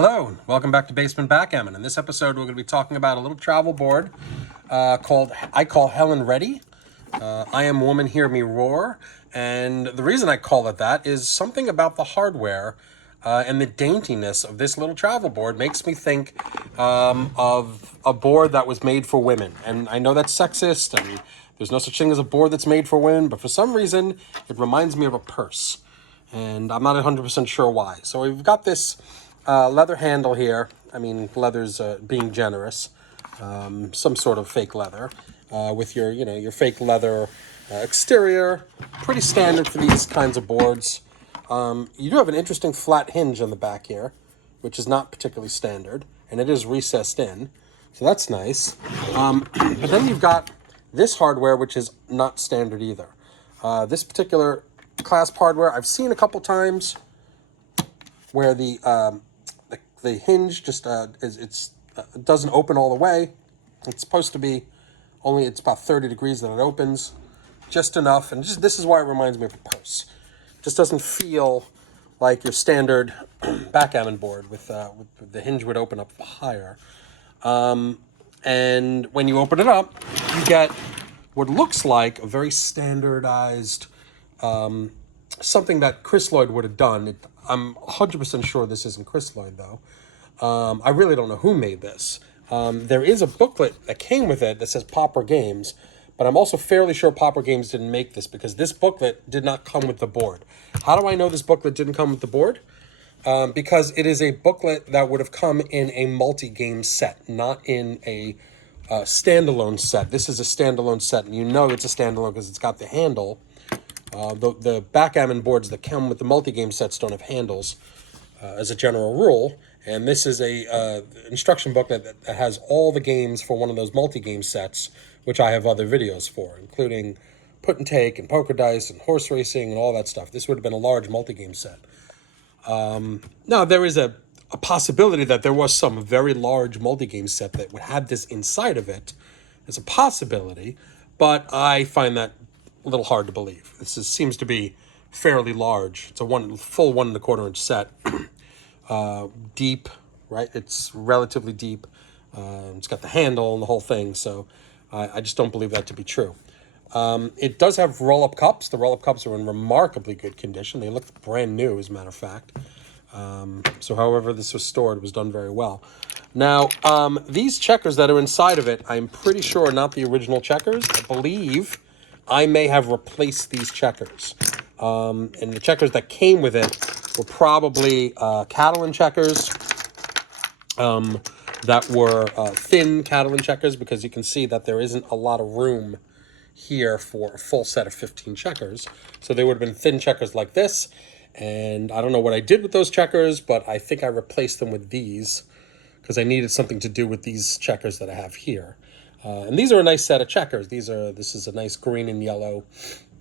Hello, welcome back to Basement Backgammon. In this episode, we're going to be talking about a little travel board I call Helen Reddy. I Am Woman, Hear Me Roar. And the reason I call it that is something about the hardware and the daintiness of this little travel board makes me think of a board that was made for women. And I know that's sexist, and there's no such thing as a board that's made for women, but for some reason, it reminds me of a purse. And I'm not 100% sure why. So we've got this leather handle here. I mean, leather's being generous. Some sort of fake leather with your fake leather exterior. Pretty standard for these kinds of boards. You do have an interesting flat hinge on the back here, which is not particularly standard, and it is recessed in. So that's nice. But then you've got this hardware, which is not standard either. This particular clasp hardware I've seen a couple times where the hinge just doesn't open all the way. It's supposed to be it's about 30 degrees that it opens, just enough. And this is why it reminds me of a purse. It just doesn't feel like your standard backgammon board with the hinge would open up higher. And when you open it up, you get what looks like a very standardized something that Chris Lloyd would have done. I'm 100% sure this isn't Chris Lloyd, though. I really don't know who made this. There is a booklet that came with it that says Pauper Games, but I'm also fairly sure Pauper Games didn't make this because this booklet did not come with the board. How do I know this booklet didn't come with the board? Because it is a booklet that would have come in a multi-game set, not in a standalone set. This is a standalone set, and you know it's a standalone because it's got the handle. The backgammon boards that come with the multi-game sets don't have handles as a general rule. And this is a instruction book that has all the games for one of those multi-game sets, which I have other videos for, including put and take and poker dice and horse racing and all that stuff. This would have been a large multi-game set. Now, there is a possibility that there was some very large multi-game set that would have this inside of it. It's a possibility, but I find that a little hard to believe. Seems to be fairly large. It's a full 1 1/4 inch set. Deep, right? It's relatively deep. It's got the handle and the whole thing, so I just don't believe that to be true. It does have roll-up cups. The roll-up cups are in remarkably good condition. They look brand new, as a matter of fact. So however this was stored, it was done very well. Now, these checkers that are inside of it, I'm pretty sure are not the original checkers. I believe I may have replaced these checkers. And the checkers that came with it were probably Catalan checkers that were thin Catalan checkers, because you can see that there isn't a lot of room here for a full set of 15 checkers. So they would have been thin checkers like this. And I don't know what I did with those checkers, but I think I replaced them with these because I needed something to do with these checkers that I have here. And these are a nice set of checkers. This is a nice green and yellow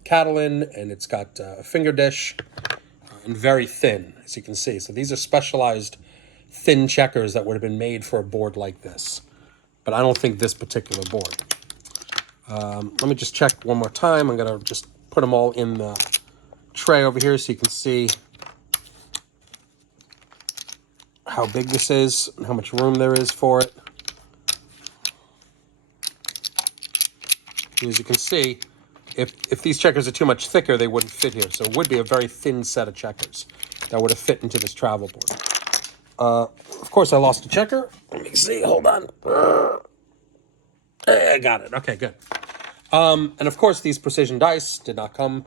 Catalan, and it's got a finger dish and very thin, as you can see. So these are specialized thin checkers that would have been made for a board like this. But I don't think this particular board. Let me just check one more time. I'm going to just put them all in the tray over here so you can see how big this is and how much room there is for it. And as you can see, if these checkers are too much thicker, they wouldn't fit here. So it would be a very thin set of checkers that would have fit into this travel board. Of course, I lost a checker. Let me see. Hold on. I got it. Okay, good. And of course, these precision dice did not come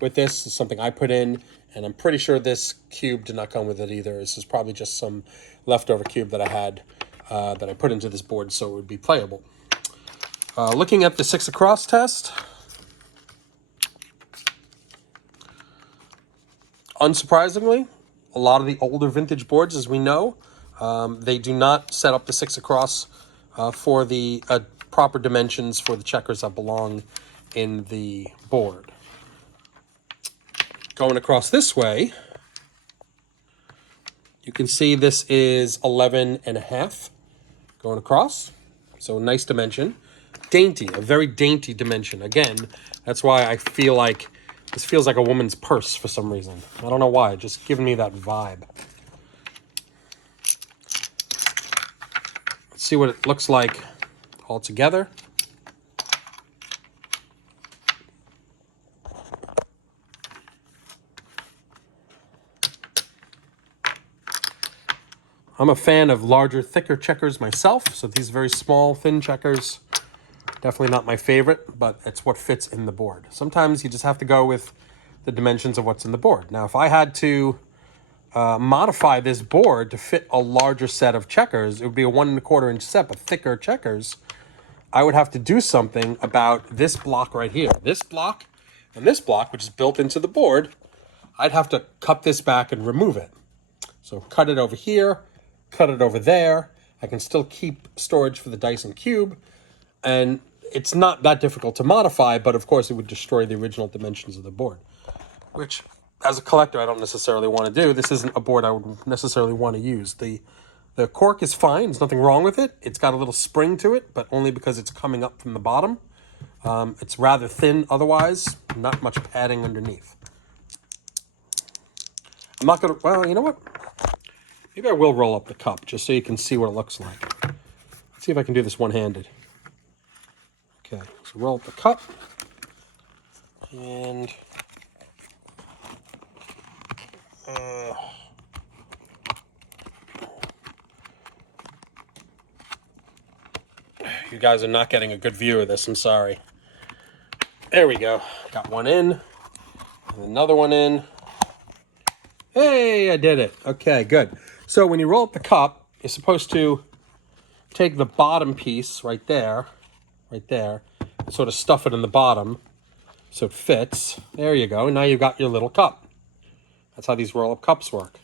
with this. It's something I put in, and I'm pretty sure this cube did not come with it either. This is probably just some leftover cube that I had that I put into this board so it would be playable. Looking at the 6 across test, unsurprisingly, a lot of the older vintage boards, as we know, they do not set up the 6 across for the proper dimensions for the checkers that belong in the board. Going across this way, you can see this is 11.5 going across. So nice dimension. Dainty, a very dainty dimension. Again, that's why I feel like this feels like a woman's purse for some reason. I don't know why, just giving me that vibe. see what it looks like all together. I'm a fan of larger, thicker checkers myself, so these very small, thin checkers, definitely not my favorite, but it's what fits in the board. Sometimes you just have to go with the dimensions of what's in the board. Now, if I had to modify this board to fit a larger set of checkers, it would be a 1 1/4 inch set, but thicker checkers, I would have to do something about this block right here. This block and this block, which is built into the board, I'd have to cut this back and remove it. So cut it over here, cut it over there. I can still keep storage for the dice and cube, and it's not that difficult to modify, but of course it would destroy the original dimensions of the board, which as a collector I don't necessarily want to do. This isn't a board I would necessarily want to use. The cork is fine, there's nothing wrong with it. It's got a little spring to it, but only because it's coming up from the bottom. It's rather thin otherwise, not much padding underneath. I'm not gonna, well, you know what? Maybe I will roll up the cup just so you can see what it looks like. Let's see if I can do this one-handed. Okay, so roll up the cup. And you guys are not getting a good view of this, I'm sorry. There we go. Got one in, and another one in. Hey, I did it. Okay, good. So when you roll up the cup, you're supposed to take the bottom piece right there, and sort of stuff it in the bottom so it fits. There you go. Now you've got your little cup. That's how these roll-up cups work.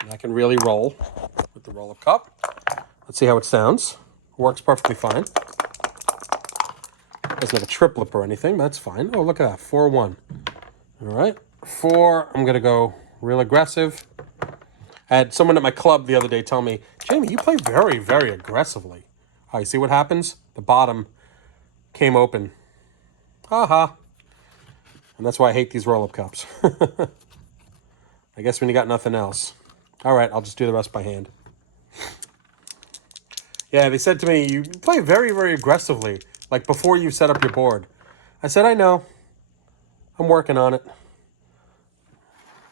And I can really roll with the roll-up cup. Let's see how it sounds. Works perfectly fine. Doesn't have a triplet or anything, but that's fine. Oh, look at that, 4-1. All right, 4, I'm gonna go real aggressive. I had someone at my club the other day tell me, Jamie, you play very, very aggressively. Oh, you see what happens? The bottom came open. Ha. And that's why I hate these roll-up cups. I guess when you got nothing else. All right, I'll just do the rest by hand. Yeah, they said to me, you play very, very aggressively, like before you set up your board. I said, I know. I'm working on it.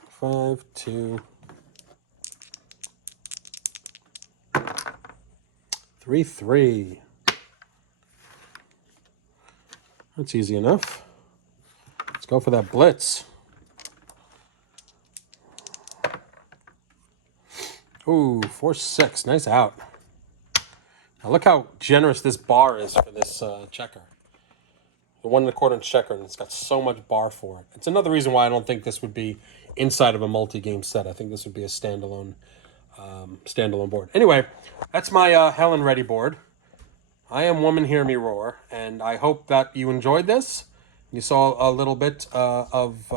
5, 2, 3, 3. That's easy enough. Let's go for that blitz. Ooh, 4, 6. Nice out. Now look how generous this bar is for this checker. The 1 1/4 inch checker, and it's got so much bar for it. It's another reason why I don't think this would be inside of a multi-game set. I think this would be a standalone board. Anyway, that's my Helen Reddy board. I am Woman Hear Me Roar, and I hope that you enjoyed this. You saw a little bit of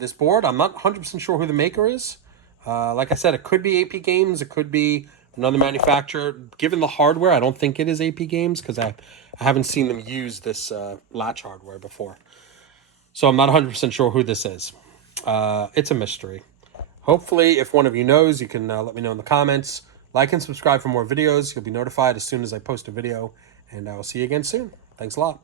this board. I'm not 100% sure who the maker is. Like I said, it could be AP Games. It could be another manufacturer. Given the hardware, I don't think it is AP Games because I haven't seen them use this latch hardware before. So I'm not 100% sure who this is. It's a mystery. Hopefully, if one of you knows, you can let me know in the comments. Like and subscribe for more videos. You'll be notified as soon as I post a video. And I will see you again soon. Thanks a lot.